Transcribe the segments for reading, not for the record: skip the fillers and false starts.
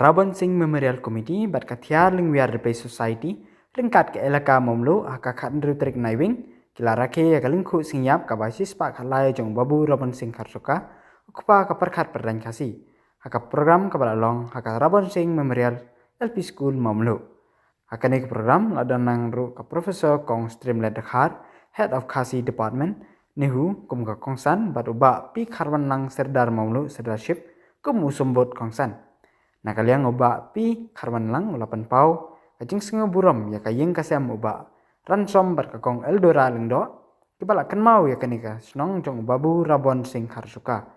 Rabon Memorial Committee bat kathiar Lyngkhuh Repair Society ringkat ke elaka momlo akakat ndrutrik naibing kilarake ya Lyngkhuh singyap kabasis pak halai jong Babu Rabon Kharsuka ukpa kaperkhat perdan kasi haka program kabalalong haka Rabon Memorial LP School momlo hakane program ladanang ru ka Professor Kong Streamlet Dakhar Head of Khasi Department Nihu kum ka Kongsan bat uba pi kharwan lang serdar momlo serdarship kum usumbot Kongsan nakaliang uba pi kharwan lang ulapan pau kajing sengo buram ya kayeng kasam uba ransom bar kakong eldora lengdo kibala kan mau ya kanika snong jong Babu Rabon Kharsuka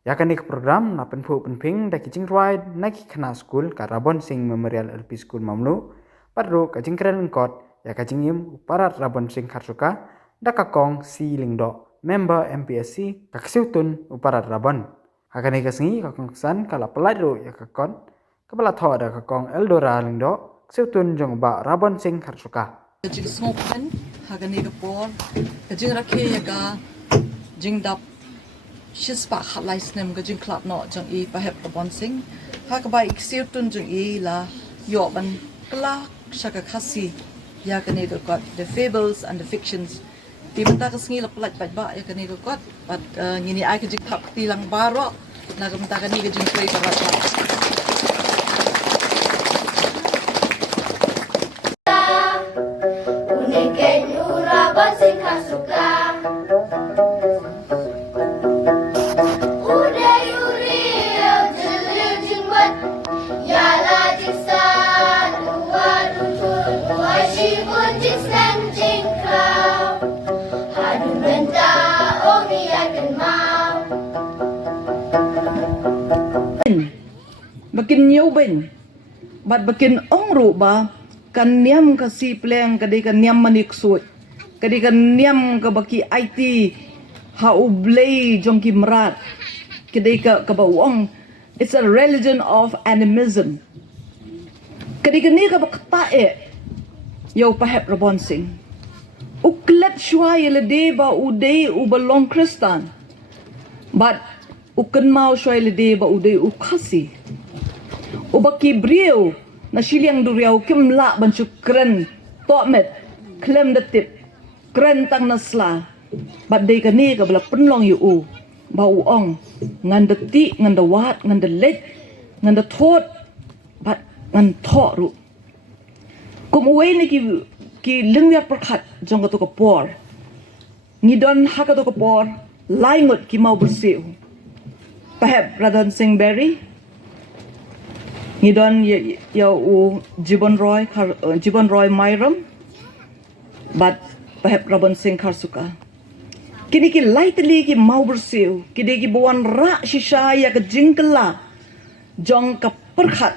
ya kanik program na Phuh penping da kicing ride naki Khmat school ka Rabon Memorial LP School mamlu parro kajing keren kot ya kajing yim uparat Rabon Kharsuka da kakong si lengdo member MPSC kaksiutun uparat Rabon hakane kasngi kakongsan kala pelado ya kakon kepala tho ada kakong eldora lengdo seutun jong ba Rabon Kharsuka jing smokan hakane kapor jing rakhe ya ka jing dap shispa khalai snem ka jing club no jong I pahep Rabon hakabai seutun jong I la yoban kala shaka khasi ya kane got the fables and the fictions di menta kasngi la pelat ba ya kane got but ngini ai ka jing thap tilang baro na kamta kani ka jing play barat Bakin nhiều bình, bát bakin ông rượu ba, kan niam kasi pleng kadai kan niam manik suit, kadai kan niam ka baki IT, ha ublay jong ki merat, kadai ka bawang, it's a religion of animism. Kadai kan ni ka baktae, yaw pahep Rabon uklet Shwa yelade ba uday ubalong Kristan, but ukan mau Shwa yelade ba uday ukasi. Ubaki Brew na Shillong duriaw kimla banchu kren tomet klem datip kren tang nasla bat day kani ka bala penlong yu ba uong ngan dati ngan dawat ngan dalet ngan da thot bat ngan tho ru kum uwe ni ki Lyngkhuh perkhat jong ka to ka por ngidon ha ka to ka por laingot ki mau bersiu pahep Radon Berry ngidon ya u Jaitbynriew Myram bat pahep Rabon Kharsuka kini ki lightly ki mau bersiu kini ki buan ra shisha ya ka jingkela jong ka perkhat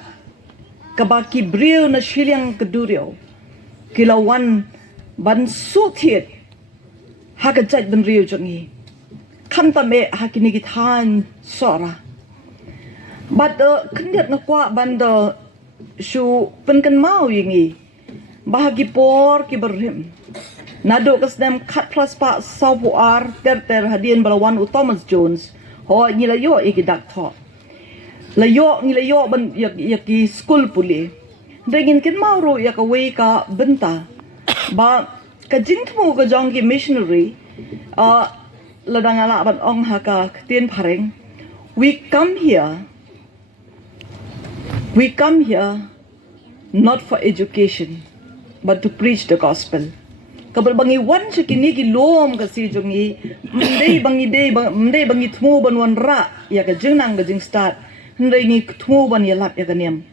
ka baki Brew na Shillong keduriaw kilawan ban suthiet ha ka Jaitbynriew jongi khamtame ha kini ki than sora but kendiat ngakwa banda shu penkan mau yingi bahagi por ki berhim nado kasdem khat plus pa sapuar ter hadian balawan Thomas Jones ho ngilayo ikidak tho layo ngilayo ban ki school puli dengin kin mau ro ya ka we ka benta ba ka jingtmu ka jong ki missionary ladangala ban ong haka tien pareng we come here not for education, but to preach the gospel. Kabal bangi wan siya kini kilom kasi jongi, mday bangi tumo banwan ra, ya ka jing nang ka jing start, mday ngi tumo ban yalap ya kanyam.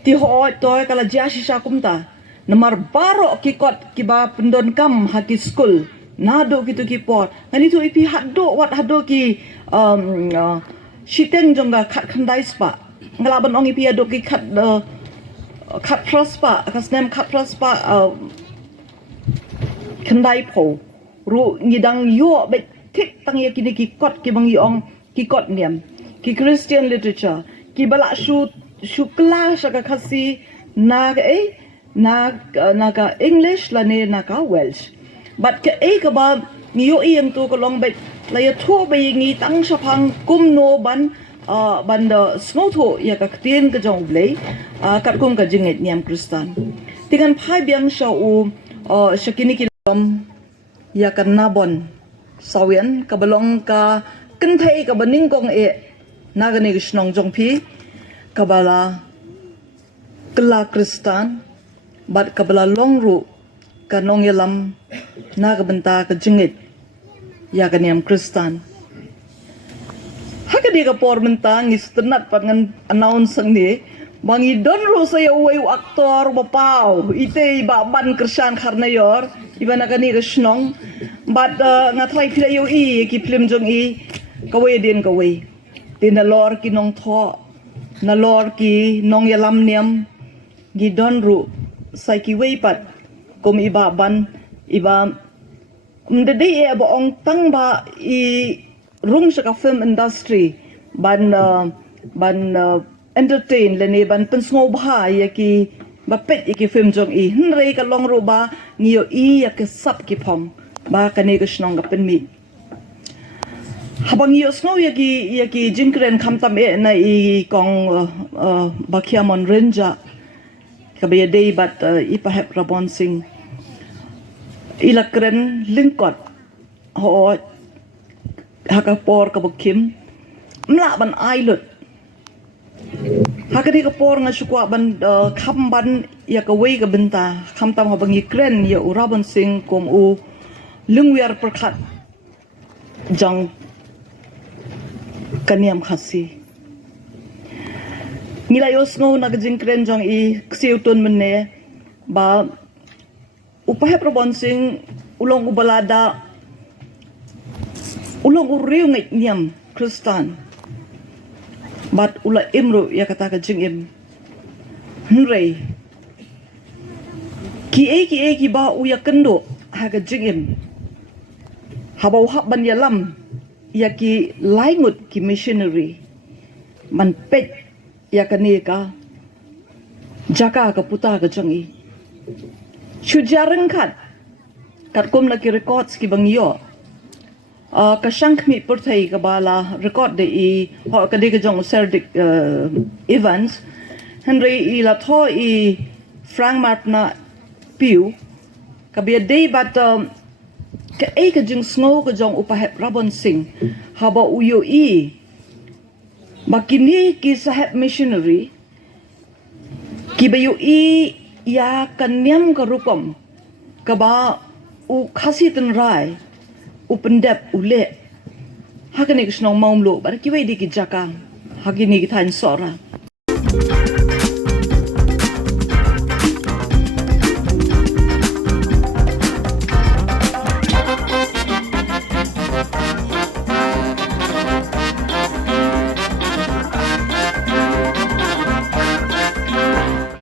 Ti hoot toy kala jasi siya kumta, namar baro kikot kiba pendon kam haki school, nado kitu kipor, nganito ipi hado wat hado ki shiteng jonga kat kandai spa. Ngalaban ong ipi adok ki kat prospa kasnem kat prospa kendai po ru ngidang yo bet tik tang ya kini ki kot ki bang ong ki kot niam ki Christian literature ki bala shu kla saka kasi na ka English la ne na ka Welsh but ka ka ba niyo iyang tu ko long bet la ya tho ba ngi tang sapang kum no ban banda smoto ya ka ktien ka jong blei kat kum ka jinget niam Kristan tingan phai biang shau shakini kilom ya kan nabon sawian ka balong ka kenthei ka baning kong nagani gishnong jong phi kabala kala Kristan bat kabala longru kanong yalam nagabenta ka jingit ya kaniam Kristan hakadi ka pormenta ngistenat pangan announce ni bangi don ro saya uai aktor bapau ite iba ban kersan karnayor iba nakani gishnong bat ngatlai philayo ki film jong kawe din kawe tin lor ki nong tho na lor ki nong yalam niam gi don ru sai ki wei pat kom iba ban iba mdede ba ong tang ba rung sa film industry ban entertain lene ban pensngo bha ya ki ba pet ki film jong hnrei ka long ro ba ngio ya ke sap ki phong ba ka ne ka snong ka pen mi habang yo snow ya ki jinkren khamtam na kong bakhiamon renja ka be day but ipahap Rabon sing ilakren lingkot ho hakapor ka bukim mla ban ailut hakadi ka por nga shukwa ban kham ban ya ka wei ka benta khamtam ha bangi kren ya Rabon sing kom u lungwiar perkhat jang kaniam khasi nilayos ngo nagjingkren jong ksiutun menne ba upahep Rabon sing ulong ubalada ulong uriw ngit niam Kristan bat ula imru ya kata ka jingim hnrei ki ba uya kendo ha ka jingim habau hab ban yalam ya ki laingut ki missionary man pet ya ka jaka ka puta ka jangi chujarang kat kum na ki records ki bangyo ka shankmi purthai ka bala record de ho ka de ka jong serdik events henry la tho frank martna Phuh ka be day but ka ka jing snow ka jong upahep Rabon sing haba uyo bakini ki sahab missionary ki bayu ya kanyam ka rupam ka ba u khasi tan rai u pendap ule hakani kisnong maumlo bar ki wei di ki jaka hakini ki than sora